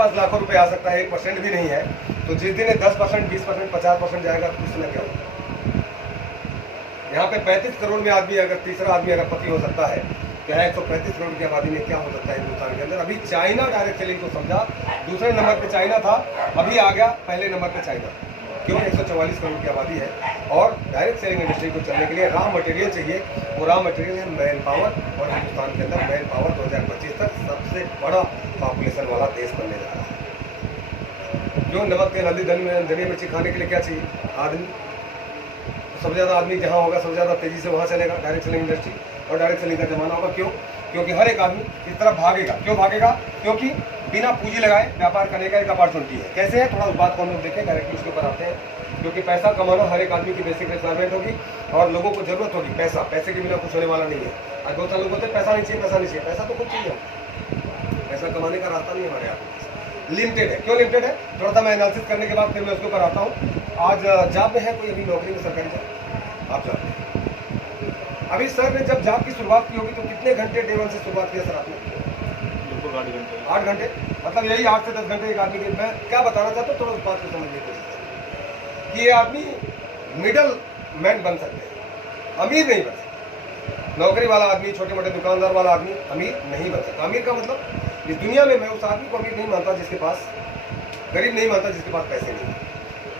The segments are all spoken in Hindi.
पास लाखों रुपए आ सकता है, 1% भी नहीं है, तो जिस दिन 10%, 20%, 50% जाएगा तो उसमें क्या होगा? यहाँ पे 35 करोड़ में आदमी, अगर तीसरा आदमी अगर पति हो सकता है, क्या 135 करोड़ की आबादी में क्या हो सकता है हिंदुस्तान के अंदर? अभी चाइना डायरेक्ट सेलिंग को समझा, दूसरे नंबर पे चाइना था, अभी आ गया पहले नंबर पे चाइना। क्यों? 144 करोड़ की आबादी है और डायरेक्ट सेलिंग इंडस्ट्री को चलने के लिए रॉ मटेरियल चाहिए। वो रॉ मटेरियल है मैन पावर, और हिंदुस्तान के अंदर मैन पावर 2025 तक सबसे बड़ा पॉपुलेशन वाला देश बनने जा रहा है। जो नमक तेल हल्दी धनिया मिर्ची खाने के लिए क्या चाहिए? आदमी। सबसे ज़्यादा आदमी जहाँ होगा सबसे ज़्यादा तेजी से वहाँ चलेगा डायरेक्ट सेलिंग इंडस्ट्री, और डायरेक्ट सेलिंग का जमाना होगा। क्यों? क्योंकि हर एक आदमी इस तरफ भागेगा। क्यों भागेगा? क्योंकि बिना पूंजी लगाए व्यापार करने का एक अपॉर्चुनिटी है। कैसे है? थोड़ा उस बात को हम लोग देखें, डायरेक्टली उसके ऊपर आते हैं। क्योंकि पैसा कमाना हर एक आदमी की बेसिक रिक्वायरमेंट होगी और लोगों को जरूरत होगी पैसा। पैसे के बिना कुछ होने वाला नहीं है। आज बहुत सारे लोग बोलते हैं पैसा नहीं चाहिए, पैसा नहीं चाहिए। पैसा तो खुद चाहिए, पैसा कमाने का रास्ता नहीं है हमारे यहाँ, लिमिटेड है। क्यों लिमिटेड है? थोड़ा सा मैं एनालिसिस करने के बाद फिर मैं उसके ऊपर आता हूँ। आज जॉब में है कोई अभी नौकरी में, सरकारी जॉब आप जानते हैं। अभी सर ने जब जॉब की शुरुआत की होगी तो कितने घंटे डे 1 से शुरुआत किया सर आपने? 8 घंटे। मतलब यही 8 से 10 घंटे एक आदमी के। मैं क्या बताना चाहता हूँ, थोड़ा उस बात को समझने की कोशिश करें कि ये आदमी मिडल मैन बन सकते हैं, अमीर नहीं बन सकते। नौकरी वाला आदमी, छोटे मोटे दुकानदार वाला आदमी अमीर नहीं बन सकता। अमीर का मतलब इस दुनिया में मैं उस आदमी को अमीर नहीं मानता जिसके पास, गरीब नहीं मानता जिसके पास पैसे नहीं।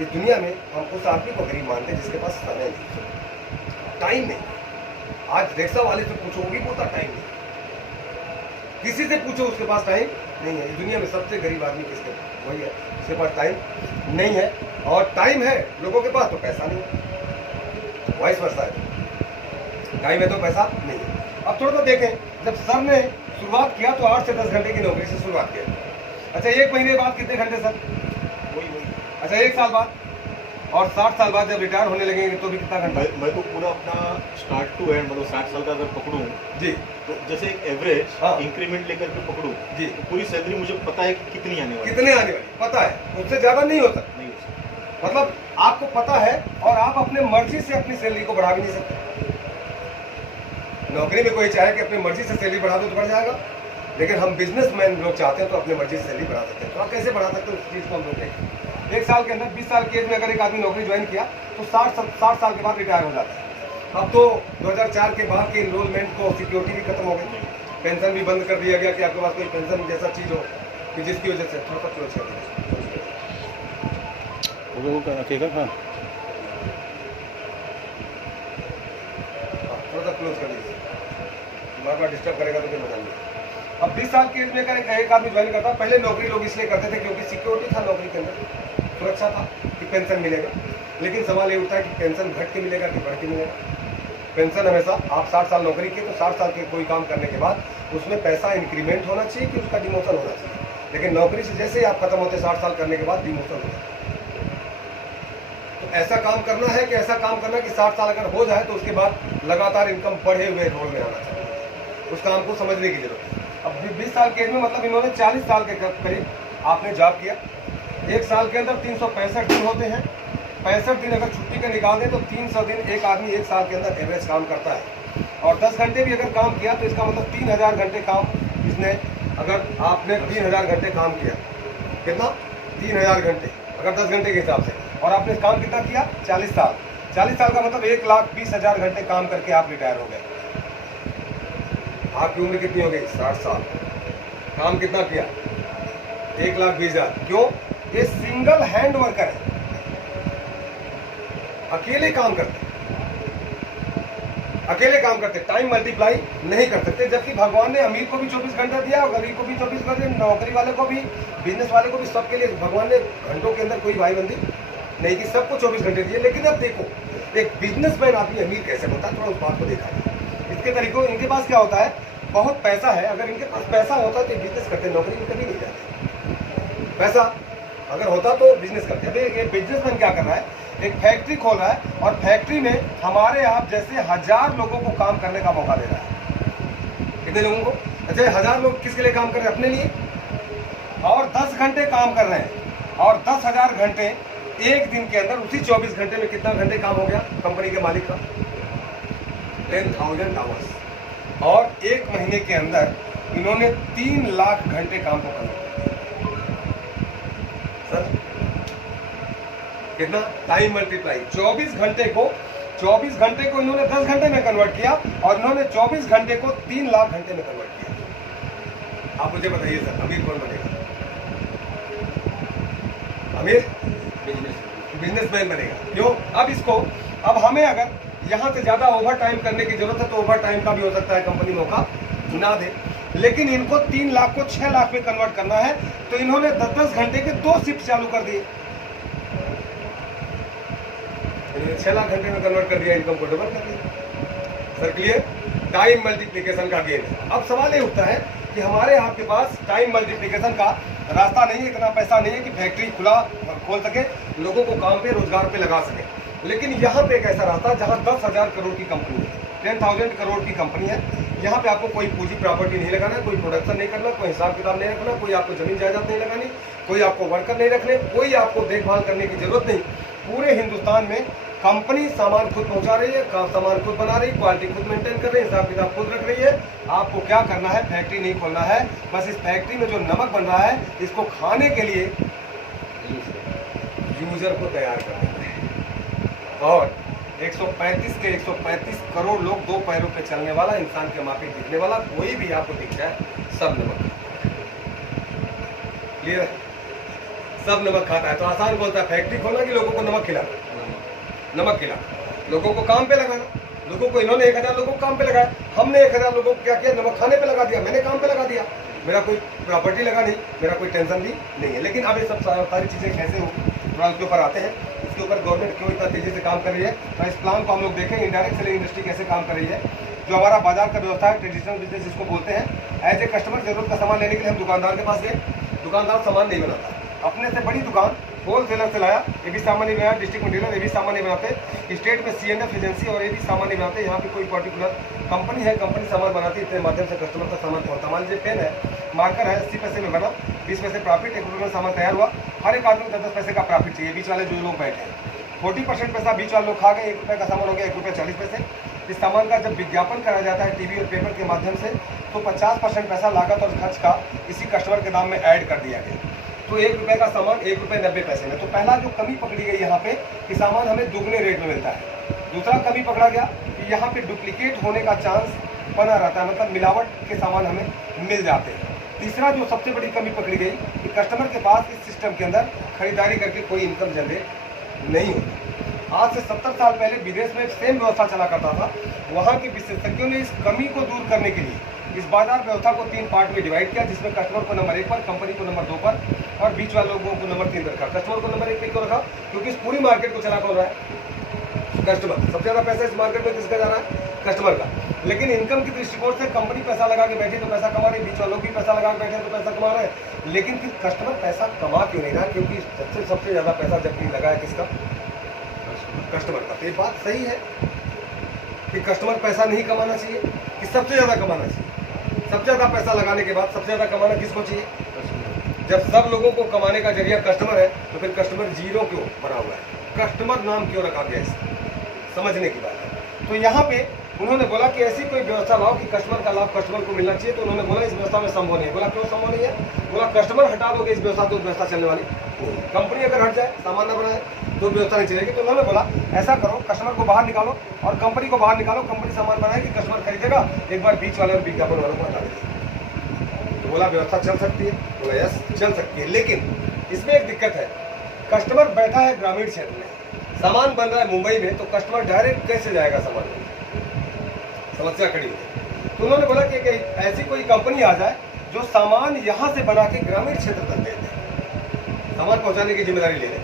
इस दुनिया में हम उस आदमी को गरीब मानते हैं जिसके पास समय नहीं, टाइम नहीं। आज रिक्शा वाले से पूछो, वो भी बोलता टाइम नहीं। किसी से पूछो, उसके पास टाइम नहीं है। इस दुनिया में सबसे गरीब आदमी किसके? वही है जिसके पास टाइम नहीं है। और टाइम है लोगों के पास तो पैसा नहीं है, वाइस वर्सा है। टाइम है तो पैसा नहीं है। अब थोड़ा सा देखें, जब सर ने शुरुआत किया तो 8 से 10 घंटे की नौकरी से शुरुआत किया। अच्छा, 1 महीने बाद कितने घंटे सर? वही। अच्छा, 1 साल बाद, और 60 साल बाद जब रिटायर होने लगेंगे तो भी कितना घंटा? मैं तो पूरा अपना स्टार्ट टू एंड, मतलब 60 साल का अगर पकड़ूं जी, तो जैसे एक एवरेज इंक्रीमेंट लेकर के पकड़ूं जी, तो पूरी सैलरी मुझे पता है कि कितनी आने वाली, कितने आने वाली पता है, उससे ज्यादा नहीं होता। नहीं हो सकता। मतलब आपको पता है और आप अपने मर्जी से अपनी सैलरी को बढ़ा भी नहीं सकते। नौकरी में कोई चाहे कि अपनी मर्जी से सैलरी बढ़ा दो तो बढ़ जाएगा, लेकिन हम बिजनेसमैन लोग चाहते हैं तो अपनी मर्जी से सैलरी बढ़ा सकते हैं। तो आप कैसे बढ़ा सकते हो उस चीज़ को हम लोग देखें। 1 साल के अंदर 20 साल की एज में अगर एक आदमी नौकरी ज्वाइन किया तो 60 साल के बाद रिटायर हो जाता है। अब तो 2004 के बाद के इनरोलमेंट को सिक्योरिटी भी खत्म हो गई, पेंशन भी बंद कर दिया गया कि आपके पास कोई पेंशन जैसा चीज़ हो कि जिसकी वजह से थोड़ा सा क्लोज कर दिया। थोड़ा सा क्लोज कर दीजिए, बार डिस्टर्ब करेगा तो फिर मजा नहीं। अब 20 साल की एज में अगर एक आदमी ज्वाइन करता, पहले नौकरी लोग इसलिए करते थे क्योंकि सिक्योरिटी था नौकरी के अंदर, सुरक्षा था कि पेंशन मिलेगा। लेकिन सवाल ये उठता है कि पेंशन घट के मिलेगा कि बढ़ के मिलेगा? पेंशन हमेशा, आप 60 साल नौकरी की तो 60 साल के कोई काम करने के बाद उसमें पैसा इंक्रीमेंट होना चाहिए कि उसका डिमोशन होना चाहिए। लेकिन नौकरी से जैसे ही आप खत्म होते 60 साल करने के बाद डिमोशन होता है। तो ऐसा काम करना है कि ऐसा काम करना कि 60 साल अगर हो जाए तो उसके बाद लगातार इनकम बढ़े हुए रोल में आना चाहिए। उस काम को समझने की जरूरत है। अब 20 साल के एज में मतलब इन्होंने 40 साल के करीब आपने जॉब किया। 1 साल के अंदर 365 दिन होते हैं। 65 दिन अगर छुट्टी का निकाल दें तो 300 दिन एक आदमी 1 साल के अंदर एवरेज काम करता है। और 10 घंटे भी अगर काम किया तो इसका मतलब 3000 घंटे काम इसने, अगर आपने 3000 घंटे काम किया, कितना? 3000 घंटे अगर 10 घंटे के हिसाब से, और आपने काम कितना किया? 40 साल। 40 साल का मतलब 1,20,000 घंटे काम करके आप रिटायर हो गए। आपकी उम्र कितनी हो गई? 60 साल। काम कितना किया? 1,20,000। क्यों? ये सिंगल हैंड वर्कर है, अकेले काम करते, अकेले काम करते, टाइम मल्टीप्लाई नहीं कर सकते। जबकि भगवान ने अमीर को भी 24 घंटा दिया और गरीब को भी 24 घंटे, नौकरी वाले को भी, बिजनेस वाले को भी, सबके लिए भगवान ने घंटों के अंदर कोई भाईबंदी नहीं की, सबको 24 घंटे दिए। लेकिन अब देखो, एक बिजनेसमैन आदमी अमीर कैसे होता है, थोड़ा उस बात को देखा है। इसके तरीकों, इनके पास क्या होता है? बहुत पैसा है। अगर इनके पास पैसा होता तो बिजनेस करते, नौकरी में कभी नहीं जाते। पैसा अगर होता तो बिजनेस करते। अभी एक बिजनेसमैन क्या कर रहा है? एक फैक्ट्री खोल रहा है और फैक्ट्री में हमारे आप जैसे 1000 लोगों को काम करने का मौका दे रहा है। कितने लोगों को? अच्छा, 1000 लोग किसके लिए काम कर रहे हैं? अपने लिए। और 10 घंटे काम कर रहे हैं, और 10,000 घंटे एक दिन के अंदर, उसी 24 घंटे में कितना घंटे काम हो गया कंपनी के मालिक का? 10,000 आवर्स। और एक महीने के अंदर इन्होंने 3 लाख घंटे काम को करना। कितना टाइम मल्टीप्लाई 24 घंटे को इन्होंने 10 घंटे में कन्वर्ट किया और इन्होंने 24 घंटे को 3 लाख घंटे में कन्वर्ट किया। आप मुझे बताइए सर, अमीर कौन बनेगा? अमीर बिजनेसमैन बनेगा। क्यों? अब हमें अगर यहाँ से ज्यादा ओवर टाइम करने की जरूरत है तो ओवर टाइम का भी हो सकता है कंपनी मौका ना दे, लेकिन इनको 3 लाख को 6 लाख में कन्वर्ट करना है तो इन्होंने 10-10 घंटे के 2 शिफ्ट चालू कर दिए। 6 लाख घंटे में कन्वर्ट कर दिया, इनकम को डबल कर दिया। Sir clear? टाइम मल्टीप्लिकेशन का गेम है। अब सवाल ये उठता है कि हमारे यहाँ के पास टाइम मल्टीप्लिकेशन का रास्ता नहीं है, इतना पैसा नहीं है कि फैक्ट्री खोल सके, लोगों को काम पे रोजगार पे लगा सके। लेकिन यहाँ पे एक ऐसा रास्ता जहाँ 10,000 करोड़ की कंपनी है, 10,000 करोड़ की कंपनी है। यहाँ पे आपको कोई पूंजी प्रॉपर्टी नहीं लगाना, कोई प्रोडक्शन नहीं करना, कोई हिसाब किताब नहीं रखना, कोई आपको जमीन जायदाद नहीं लगानी, कोई आपको वर्कर नहीं रखने, कोई आपको देखभाल करने की जरूरत नहीं। पूरे हिंदुस्तान में कंपनी सामान खुद पहुंचा रही है, सामान खुद बना रही है, क्वालिटी खुद मेंटेन कर रही है, हिसाब किताब खुद रख रही है। आपको क्या करना है? फैक्ट्री नहीं खोलना है, बस इस फैक्ट्री में जो नमक बन रहा है इसको खाने के लिए यूजर को तैयार कर देना है। और 135 करोड़ लोग 2 पैरों पे चलने वाला, इंसान के माफिक दिखने वाला कोई भी आपको दिख जाए, सब नमक क्लियर है? सब नमक खाता है। तो आसान बोलता है फैक्ट्री खोलना कि लोगों को नमक खिलाना? नमक खिलाना, लोगों को काम पे लगाना। लोगों को इन्होंने 1000 लोगों को काम पे लगाया, हमने 1000 लोगों को क्या किया? नमक खाने पे लगा दिया, मैंने काम पे लगा दिया। मेरा कोई प्रॉपर्टी लगा नहीं, मेरा कोई टेंशन भी नहीं है। लेकिन अब ये सब सारी चीजें कैसे हो, थोड़ा उसके ऊपर आते हैं। इसके ऊपर गवर्नमेंट क्यों इतना तेजी से काम कर रही है, तो इस प्लान को हम लोग देखें। इंडायरेक्ट सेलिंग इंडस्ट्री कैसे काम कर रही है, जो हमारा बाजार का व्यवस्था है, ट्रेडिशनल बिजनेस जिसको बोलते हैं। एज ए कस्टमर जरूरत का सामान लेने के लिए हम दुकानदार के पास गए, दुकानदार सामान नहीं बनाता, अपने से बड़ी दुकान होलसेलर से लाया। ये भी सामान नहीं बनाया, डिस्ट्रिक्ट मटेरियल ये भी सामान नहीं बनाते, स्टेट में CNF एजेंसी और ये भी सामान नहीं बनाते। यहाँ पे कोई पर्टिकुलर कंपनी है, कंपनी सामान बनाती है, इतने माध्यम से कस्टमर तक सामान पहुंचता। मान लीजिए पेन है, मार्कर है, 80 पैसे में बना, 20 पैसे प्रॉफिट, 1 रुपये में सामान तैयार हुआ। हर एक आदमी को 10-10 पैसे का प्रॉफिट चाहिए। बीच वाले जो लोग बैठे हैं 40% पैसा बीच वाले लोग खा गए, 1 रुपये का सामान हो गया 1 रुपये 40 पैसे। इस सामान का जब विज्ञापन करा जाता है टीवी और पेपर के माध्यम से, तो 50% पैसा लागत और खर्च का इसी कस्टमर के दाम में ऐड कर दिया गया। तो 1 रुपये का सामान 1 रुपये 90 पैसे में। तो पहला जो कमी पकड़ी गई यहाँ पे कि सामान हमें दुगने रेट में मिलता है। दूसरा कमी पकड़ा गया कि यहाँ पे डुप्लीकेट होने का चांस बना रहता है, मतलब मिलावट के सामान हमें मिल जाते हैं। तीसरा जो सबसे बड़ी कमी पकड़ी गई कि कस्टमर के पास इस सिस्टम के अंदर खरीदारी करके कोई इनकम जनरेट नहीं होती। आज से 70 साल पहले विदेश में सेम व्यवस्था चला करता था। वहाँ के विशेषज्ञों ने इस कमी को दूर करने के लिए इस बाजार व्यवस्था को 3 पार्ट में डिवाइड किया, जिसमें कस्टमर को नंबर 1 पर, कंपनी को नंबर 2 पर और बीच वाले लोगों को नंबर 3 पर रखा। कस्टमर को नंबर 1 पे क्यों रखा? क्योंकि इस पूरी मार्केट को चला कौन रहा है? कस्टमर। सबसे ज्यादा पैसा इस मार्केट में किसका जा रहा है? कस्टमर का। लेकिन इनकम की दृष्टिकोण से कंपनी पैसा लगा के बैठी तो पैसा कमा रही, बीच वालों भी पैसा लगा के बैठे तो पैसा कमा रहे हैं। लेकिन फिर कस्टमर पैसा कमा क्यों नहीं रहा? क्योंकि सबसे ज्यादा पैसा जब भी लगा है किसका? कस्टमर का। तो ये बात सही है कि कस्टमर पैसा नहीं कमाना चाहिए कि सबसे ज्यादा कमाना चाहिए? सबसे ज्यादा पैसा लगाने के बाद सबसे ज्यादा कमाना किसको चाहिए? जब सब लोगों को कमाने का जरिया कस्टमर है तो फिर कस्टमर जीरो क्यों बना हुआ है? कस्टमर नाम क्यों रखा गया? इसे समझने की बात है। तो यहाँ पे उन्होंने बोला कि ऐसी कोई व्यवस्था लाओ कि कस्टमर का लाभ कस्टमर को मिलना चाहिए। तो उन्होंने बोला इस व्यवस्था में संभव नहीं है। बोला क्यों संभव नहीं है? बोला कस्टमर हटा दोगे इस व्यवस्था तो व्यवस्था चलने वाली नहीं। कंपनी अगर हट जाए, सामान न बनाए तो व्यवस्था नहीं चलेगी। तो उन्होंने बोला ऐसा करो, कस्टमर को बाहर निकालो और कंपनी को बाहर निकालो। कंपनी सामान बनाएगी, कस्टमर खरीदेगा, एक बार बीच वाले और विज्ञापन वालों को हटा देगी। तो बोला व्यवस्था चल सकती है? बोला यस चल सकती है, लेकिन इसमें एक दिक्कत है। कस्टमर बैठा है ग्रामीण क्षेत्र में, सामान बन रहा है मुंबई में, तो कस्टमर डायरेक्ट कैसे जाएगा सामान? समस्या खड़ी है। तो उन्होंने बोला कि ऐसी कोई कंपनी आ जाए जो सामान यहाँ से बना के ग्रामीण क्षेत्र तक दे दे, सामान पहुँचाने की जिम्मेदारी ले ले।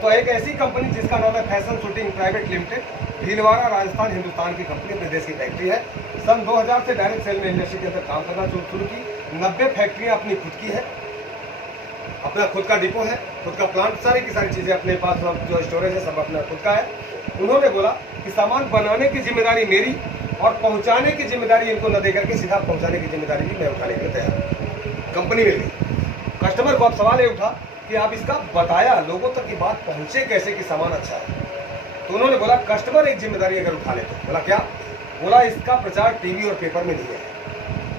तो एक ऐसी कंपनी जिसका नाम है fashion shooting private limited, Bhilwara Rajasthan Hindustan की कंपनी, अपने देश की फैक्ट्री है। सन 2000 से डायरेक्ट सेल में इंडस्ट्री के अंदर काम करना शुरू की। 90 फैक्ट्रियाँ अपनी खुद की है, अपना खुद का डिपो है, खुद का प्लांट, सारी की सारी चीजें अपने पास, जो स्टोरेज है सब अपना खुद का है। उन्होंने बोला कि सामान बनाने की जिम्मेदारी मेरी और पहुंचाने की जिम्मेदारी इनको न देकर के सीधा पहुंचाने की जिम्मेदारी भी मैं उठाने के लिए तैयार। कंपनी मिल गई। कस्टमर को अब सवाल ये उठा कि आप इसका बताया लोगों तक की बात पहुंचे कैसे कि सामान अच्छा है? तो उन्होंने बोला कस्टमर एक जिम्मेदारी अगर उठा ले तो। बोला क्या? बोला इसका प्रचार टीवी और पेपर में नहीं है,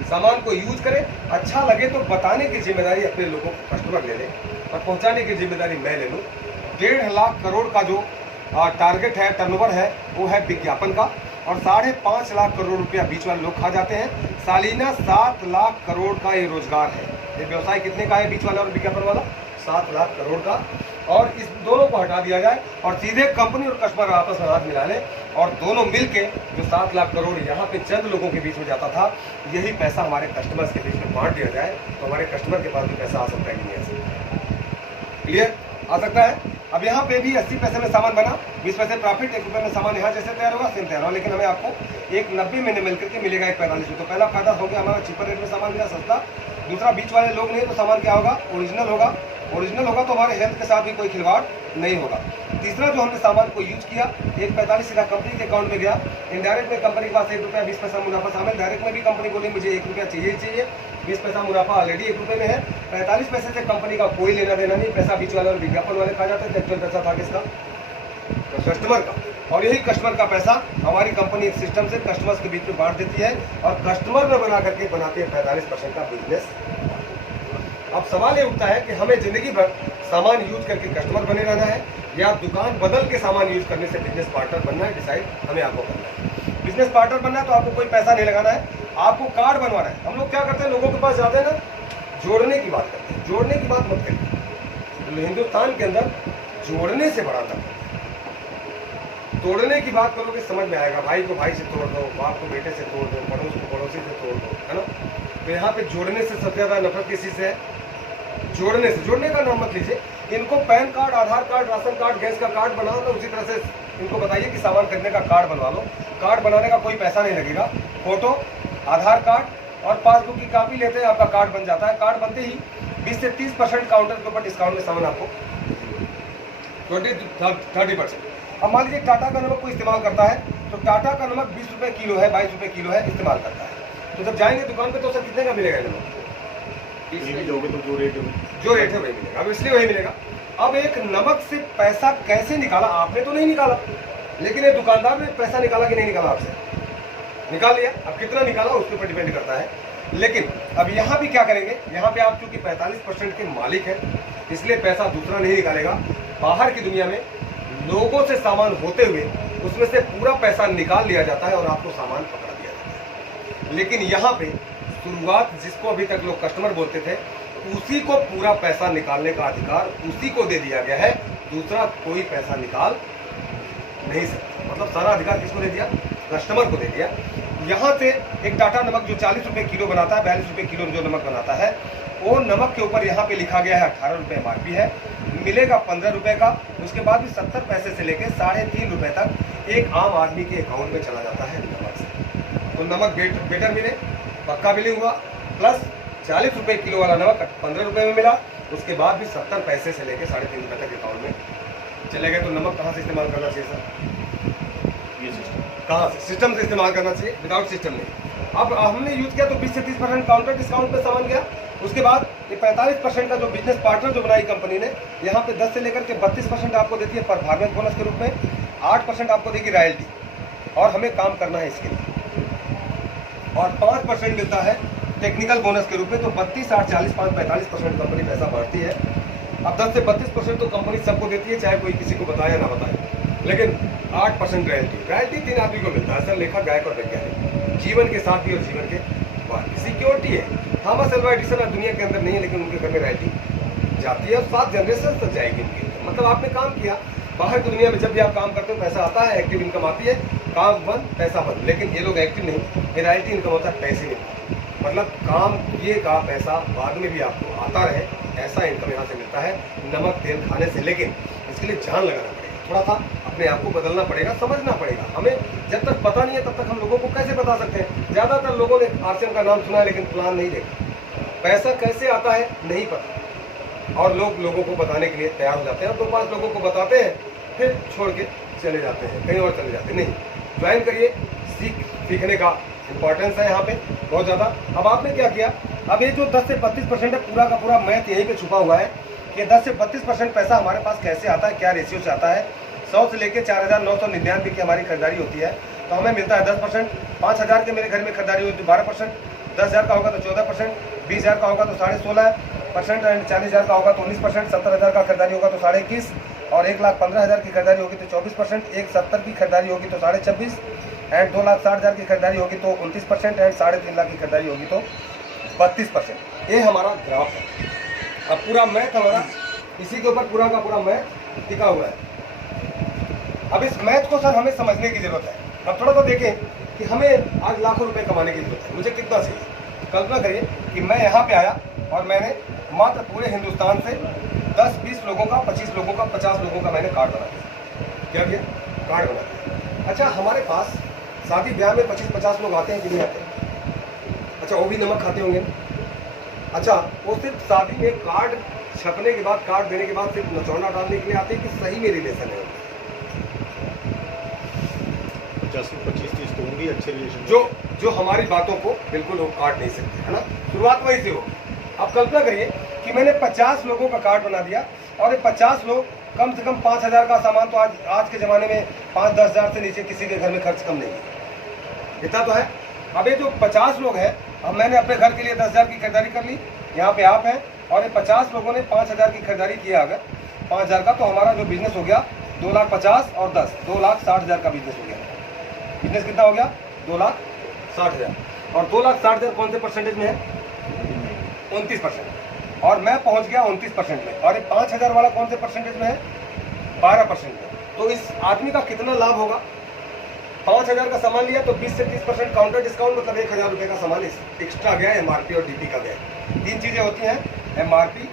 सामान को यूज करे, अच्छा लगे तो बताने की जिम्मेदारी अपने लोगों को कस्टमर ले ले और पहुंचाने की जिम्मेदारी मैं ले लूँ। 1.5 लाख करोड़ का जो टारगेट है, टर्नओवर है, वो है विज्ञापन का, और 5.5 लाख करोड़ रुपया बीच वाले लोग खा जाते हैं। सालीना 7 लाख करोड़ का ये रोजगार है। ये व्यवसाय कितने का है बीच वाला और विज्ञापन वाला? 7 लाख करोड़ का। और इस दोनों को हटा दिया जाए और सीधे कंपनी और कस्टमर आपस में हाथ मिला लें, और दोनों मिलके जो 7 लाख करोड़ यहाँ पे चंद लोगों के बीच में जाता था, यही पैसा हमारे कस्टमर्स के बीच में बांट दिया जाए, तो हमारे कस्टमर के पास भी पैसा आ सकता है कि नहीं आ सकता? क्लियर? आ सकता है। अब यहाँ पे भी 80 पैसे में सामान बना, 20 पैसे प्रॉफिट, 1 रुपये में सामान यहाँ जैसे तैयार होगा सेम तैयार होगा, लेकिन हमें आपको एक 90 में मिल करके मिलेगा 1.45 में। तो पहला फायदा हो गया हमारा, चीपर रेट में सामान मिला, सस्ता। दूसरा, बीच वाले लोग नहीं तो सामान क्या होगा? ओरिजिनल होगा। ओरिजिनल होगा तो हमारे हेल्थ के साथ भी कोई खिलवाड़ नहीं होगा। तीसरा, जो हमने सामान को यूज किया, 1.45 सीधा कंपनी के अकाउंट में गया। इनडायरेक्ट में कंपनी के पास 1 रुपया 20 पैसा मुनाफा शामिल। डायरेक्ट में भी कंपनी बोली मुझे 1 रुपया चाहिए, 20 पैसा मुनाफा ऑलरेडी 1 रुपये में है। 45 पैसे से कंपनी का कोई लेना देना नहीं, पैसा बीच वाले और विज्ञापन वाले खा जाते थे। एक्चुअल पैसा था किसका? कस्टमर का। और यही कस्टमर का पैसा हमारी कंपनी एक सिस्टम से कस्टमर्स के बीच में बांट देती है, और कस्टमर में बना करके बनाती है 45% का बिजनेस। अब सवाल ये उठता है कि हमें जिंदगी भर सामान यूज करके कस्टमर बने रहना है, या दुकान बदल के सामान यूज करने से बिजनेस पार्टनर बनना है? डिसाइड हमें आपको करना है। बिजनेस पार्टनर बनना है तो आपको कोई पैसा नहीं लगाना है, आपको कार्ड बनवाना है। हम लोग क्या करते हैं, लोगों के पास जाते हैं ना, जोड़ने की बात करते हैं। जोड़ने की बात मत करिए, हिंदुस्तान के अंदर जोड़ने से बड़ा था। तोड़ने की बात करोगे समझ में आएगा, भाई को भाई से तोड़ दो, बाप को बेटे से तोड़ दो, पड़ोस को पड़ोसी से तोड़ दो, है ना? तो यहाँ पे जोड़ने से सबसे ज्यादा नफरत किसी से है? जोड़ने से। जोड़ने का नाम मत लीजिए। इनको पैन कार्ड, आधार कार्ड, राशन कार्ड, गैस का कार्ड बनाओ, तो उसी तरह से इनको बताइए कि सामान खरीदने का कार्ड बनवा लो। कार्ड बनाने का कोई पैसा नहीं लगेगा। फोटो, आधार कार्ड और पासबुक की कॉपी लेते हैं, आपका कार्ड बन जाता है। कार्ड बनते ही 20 से 30% काउंटर के ऊपर डिस्काउंट में सामान आपको 20-30%। अब मान लीजिए टाटा का नमक कोई इस्तेमाल करता है, तो टाटा का नमक 20 रुपये किलो है, 22 रुपये किलो है, इस्तेमाल करता है। तो जब जाएंगे दुकान पे तो सर कितने का मिलेगा नमक? तो जो रेट है वही मिलेगा। अब इसलिए वही मिलेगा। अब एक नमक से पैसा कैसे निकाला? आपने तो नहीं निकाला, लेकिन ये दुकानदार ने पैसा निकाला कि नहीं निकाला? आपसे निकाल लिया। अब कितना निकाला उसके ऊपर डिपेंड करता है। लेकिन अब यहाँ भी क्या करेंगे, यहाँ पे आप चूंकि 45% के मालिक हैं, इसलिए पैसा दूसरा नहीं निकालेगा। बाहर की दुनिया में लोगों से सामान होते हुए उसमें से पूरा पैसा निकाल लिया जाता है और आपको सामान पकड़ा दिया जाता है। लेकिन यहाँ पे शुरुआत जिसको अभी तक लोग कस्टमर बोलते थे, उसी को पूरा पैसा निकालने का अधिकार उसी को दे दिया गया है। दूसरा कोई पैसा निकाल नहीं सकता। मतलब सारा अधिकार किसको दे दिया? कस्टमर को दे दिया। यहाँ से एक टाटा नमक जो 40 रुपये किलो बनाता है, 42 रुपये किलो जो नमक बनाता है, वो नमक के ऊपर यहाँ पे लिखा गया है 18 रुपये MRP है, मिलेगा 15 रुपये का। उसके बाद भी 70 पैसे से लेकर 3.5 रुपये तक एक आम आदमी के अकाउंट में चला जाता है नमक से। तो नमक बेटर मिले, पक्का बिलिंग हुआ, प्लस 40 रुपये किलो वाला नमक 15 रुपये में मिला। उसके बाद भी 70 पैसे से लेकर 3.5 रुपये तक अकाउंट में चले गए। तो नमक कहाँ से इस्तेमाल करना चाहिए सर? ये सिस्टम कहाँ से? सिस्टम से इस्तेमाल करना चाहिए, विदाउट सिस्टम नहीं। अब हमने यूज किया तो 20 से 30% काउंटर डिस्काउंट पे सामान गया। उसके बाद ये 45% का जो बिजनेस पार्टनर जो बनाई कंपनी ने, यहाँ पे 10 से लेकर के 32% आपको देती है परफॉर्मेंस बोनस के रूप में, 8% आपको देगी रॉयल्टी, और हमें काम करना है इसके लिए, और 5% मिलता है टेक्निकल बोनस के रूप में। तो 32, 8, 40, 5, 45% कंपनी पैसा बढ़ती है। अब 10 से 32% तो कंपनी सबको देती है, चाहे कोई किसी को बताए या ना बताए। लेकिन 8% रॉयल्टी 3 आदमी को मिलता है सर, लेखक, गायक और वैज्ञानिक, जीवन के साथ भी और जीवन के बाद। सिक्योरिटी है। थॉमस अल्वा एडिसन अब दुनिया के अंदर नहीं है, लेकिन उनके घर में रॉयल्टी जाती है और 7 जनरेशन तक जाएगी उनकी। मतलब आपने काम किया, बाहर की दुनिया में जब भी आप काम करते हो पैसा आता है, एक्टिव इनकम आती है, काम बंद पैसा बंद। लेकिन ये लोग एक्टिव नहीं, ये रॉयल्टी इनकम होता है पैसे में। मतलब काम किए का पैसा बाद में भी आपको आता रहे, ऐसा इनकम यहाँ से मिलता है नमक तेल खाने से। लेकिन इसके लिए जान लगाना पड़ेगा, थोड़ा सा अपने आप को बदलना पड़ेगा, समझना पड़ेगा। हमें जब तक पता नहीं है तब तक हम लोगों को कैसे बता सकते हैं? ज़्यादातर लोगों ने RCM का नाम सुना है लेकिन प्लान नहीं देखा, पैसा कैसे आता है नहीं पता, और लोग लोगों को बताने के लिए तैयार हो जाते हैं। 2-5 लोगों को बताते हैं, फिर छोड़ के चले जाते हैं, कहीं और चले जाते हैं। नहीं, ज्वाइन करिए, सीखने का इंपॉर्टेंस है यहाँ पे बहुत ज़्यादा। अब आपने क्या किया, अब ये जो 10 से 32% है, पूरा का पूरा मैथ यहीं पे छुपा हुआ है कि 10 से 32% पैसा हमारे पास कैसे आता है, क्या रेशियो से आता है। 100 से लेकर 4,999 की हमारी खरीदारी होती है, तो हमें मिलता है 10%। 5,000 के मेरे घर में खरीदारी हुई तो 12%, 10,000 का होगा तो 14%, 20,000 का होगा तो 16.5%, 40,000 का होगा तो 19%, 70,000 का खरीदारी होगा तो 21.5%, और 1,15,000 की खरीदारी होगी तो 24%, 1,70,000 की खरीदारी होगी तो 26.5%, एंड 2,60,000 की खरीदारी होगी तो 29%, एंड 3.5 लाख की खरीदारी होगी तो 32%। ये हमारा ग्राफ है। अब पूरा मैथ हमारा इसी के ऊपर पूरा का पूरा मैथ टिका हुआ है। अब इस मैथ को सर हमें समझने की जरूरत है। अब थोड़ा तो देखें कि हमें आज लाखों रुपए कमाने की जरूरत है, मुझे कितना चाहिए। कल्पना करिए कि मैं यहाँ पे आया और मैंने मात्र पूरे हिंदुस्तान से 10-20 लोगों का, 25 लोगों का, 50 लोगों का मैंने कार्ड बना दिया। क्या किया? कार्ड बना दिया। अच्छा, हमारे पास शादी ब्याह में 25-50 लोग आते हैं कि नहीं आते? अच्छा, वो भी नमक खाते होंगे। अच्छा, वो सिर्फ शादी में कार्ड छपने के बाद, कार्ड देने के बाद सिर्फ नचौना डालने के लिए आते हैं कि सही में रिलेशन है? 50-25-30 तो होंगे अच्छे रिलेशन जो हमारी बातों को बिल्कुल वो काट नहीं सकते, है ना। शुरुआत वहीं से होगी। अब कल्पना करिए कि मैंने 50 लोगों का कार्ड बना दिया और ये 50 लोग कम से कम 5,000 का सामान, तो आज के ज़माने में 5-10 हज़ार से नीचे किसी के घर में खर्च कम नहीं है, इतना तो है। अब ये जो 50 लोग हैं, अब मैंने अपने घर के लिए 10,000 की खरीदारी कर ली, यहाँ पे आप हैं, और ये 50 लोगों ने 5,000 की खरीदारी किया। अगर 5,000 का, तो हमारा जो बिजनेस हो गया 2,50,000 और 10, 2,60,000 का बिजनेस हो गया। बिजनेस कितना हो गया? 2,60,000। और 2,60,000 कौन से परसेंटेज में है? 29%। और मैं पहुंच गया 29% में। और ये 5,000 वाला कौन से परसेंटेज में है? 12% में। तो इस आदमी का कितना लाभ होगा? 5,000 का सामान लिया तो 20 से 30% काउंटर डिस्काउंट, मतलब 1,000 रुपये का सामान एक्स्ट्रा गया, एमआरपी और डीपी का गया। 3 चीज़ें होती हैं, एमआरपी,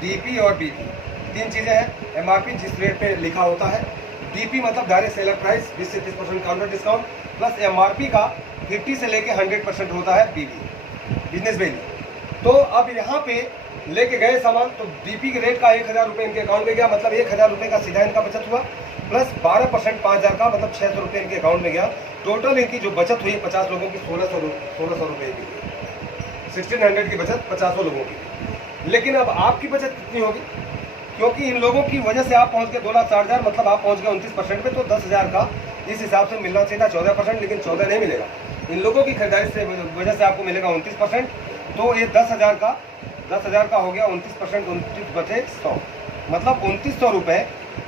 डीपी और बीपी। 3 चीज़ें हैं। एमआरपी जिस रेट पे लिखा होता है, डीपी मतलब डायरेक्ट सेलर प्राइस, 20 से 30% काउंटर डिस्काउंट, प्लस एमआरपी का 50 से लेके 100% होता है बीबी, बिजनेस वैल्यू। तो अब यहाँ पे लेके गए सामान, तो डीपी के रेट का 1,000 रुपये इनके अकाउंट में गया, मतलब 1,000 रुपये का सीधा इनका बचत हुआ, प्लस 12% 5,000 का, मतलब 600 रुपये इनके अकाउंट में गया। टोटल इनकी जो बचत हुई 50 लोगों की 1,600 रुपये की, 1,600 की बचत 50 लोगों की। लेकिन अब आपकी बचत कितनी होगी? क्योंकि इन लोगों की वजह से आप पहुंच गए 2,60,000, मतलब आप पहुंच गए 29% पे, तो 10,000 का इस हिसाब से मिलना चाहिए था 14%, लेकिन 14 नहीं मिलेगा। इन लोगों की खरीदारी से वजह से आपको मिलेगा 29%। तो ये 10,000 का हो गया 29%, 29 बचे 100, मतलब 2,900 रुपये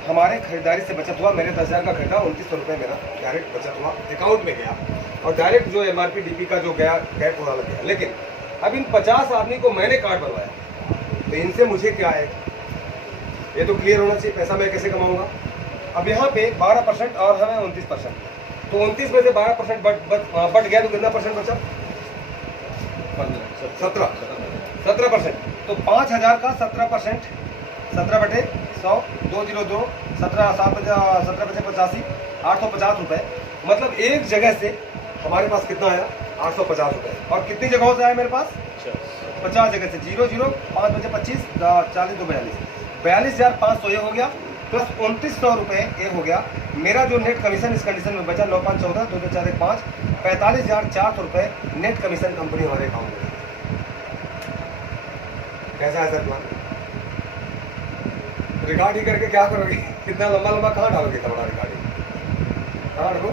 हमारे खरीदारी से बचत हुआ। मैंने 10,000 का खरीदा, 2,900 रुपये मेरा डायरेक्ट बचत हुआ, अकाउंट में गया, और डायरेक्ट जो एमआरपी डीपी का जो गया गैप पूरा लग गया। लेकिन अब इन 50 आदमी को मैंने कार्ड बनवाया, तो इनसे मुझे क्या है, ये तो क्लियर होना चाहिए। पैसा मैं कैसे कमाऊंगा? अब यहाँ पे 12% और हमें 29%, तो 29 में से 12% बट गया, तो कितना परसेंट बचा? 17%। तो 5,000 का 17%, 17 बटे 100, 202, 17 बचे 85, 850 रुपये। मतलब एक जगह से हमारे पास कितना आया? 850 रुपये। और कितनी जगहों से आया मेरे पास? 50 जगह से। 0, 5 बचे 25, 40, 2 42,500 ये हो गया, प्लस 2,900 रुपये ये हो गया। मेरा जो नेट कमीशन इस कंडीशन में बचा 9,514, 2,4 5, 45,400 रुपये नेट कमीशन कंपनी हमारे अकाउंट में। कैसा है सर प्लान? रिकॉर्ड ही करके क्या करोगे? कितना लंबा कहाँ डालोगे? इतना बड़ा रिकॉर्डिंग कहाँ रखो?